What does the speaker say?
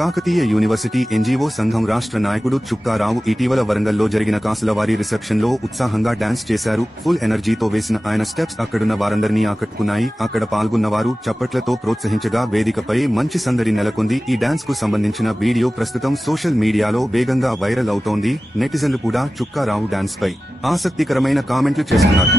Kakatiya university NGO సంఘం రాష్ట్ర నాయకుడు చుక్కారావు ఇటీవల వరంగల్లో జరిగిన కాసులవారి రిసెప్షన్ లో ఉత్సాహంగా డాన్స్ చేశారు. ఫుల్ ఎనర్జీతో వేసిన ఆయన స్టెప్స్ అక్కడున్న వారందరినీ ఆకట్టుకున్నాయి. అక్కడ పాల్గొన్నవారు చప్పట్లతో ప్రోత్సహించగా వేదికపై మంచి సందడి నెలకొంది. ఈ డాన్స్ కు సంబంధించిన వీడియో ప్రస్తుతం సోషల్ మీడియాలో వేగంగా వైరల్ అవుతోంది. నెటిజన్లు కూడా చుక్కారావు డాన్స్ పై ఆసక్తికరమైన కామెంట్లు చేస్తున్నారు.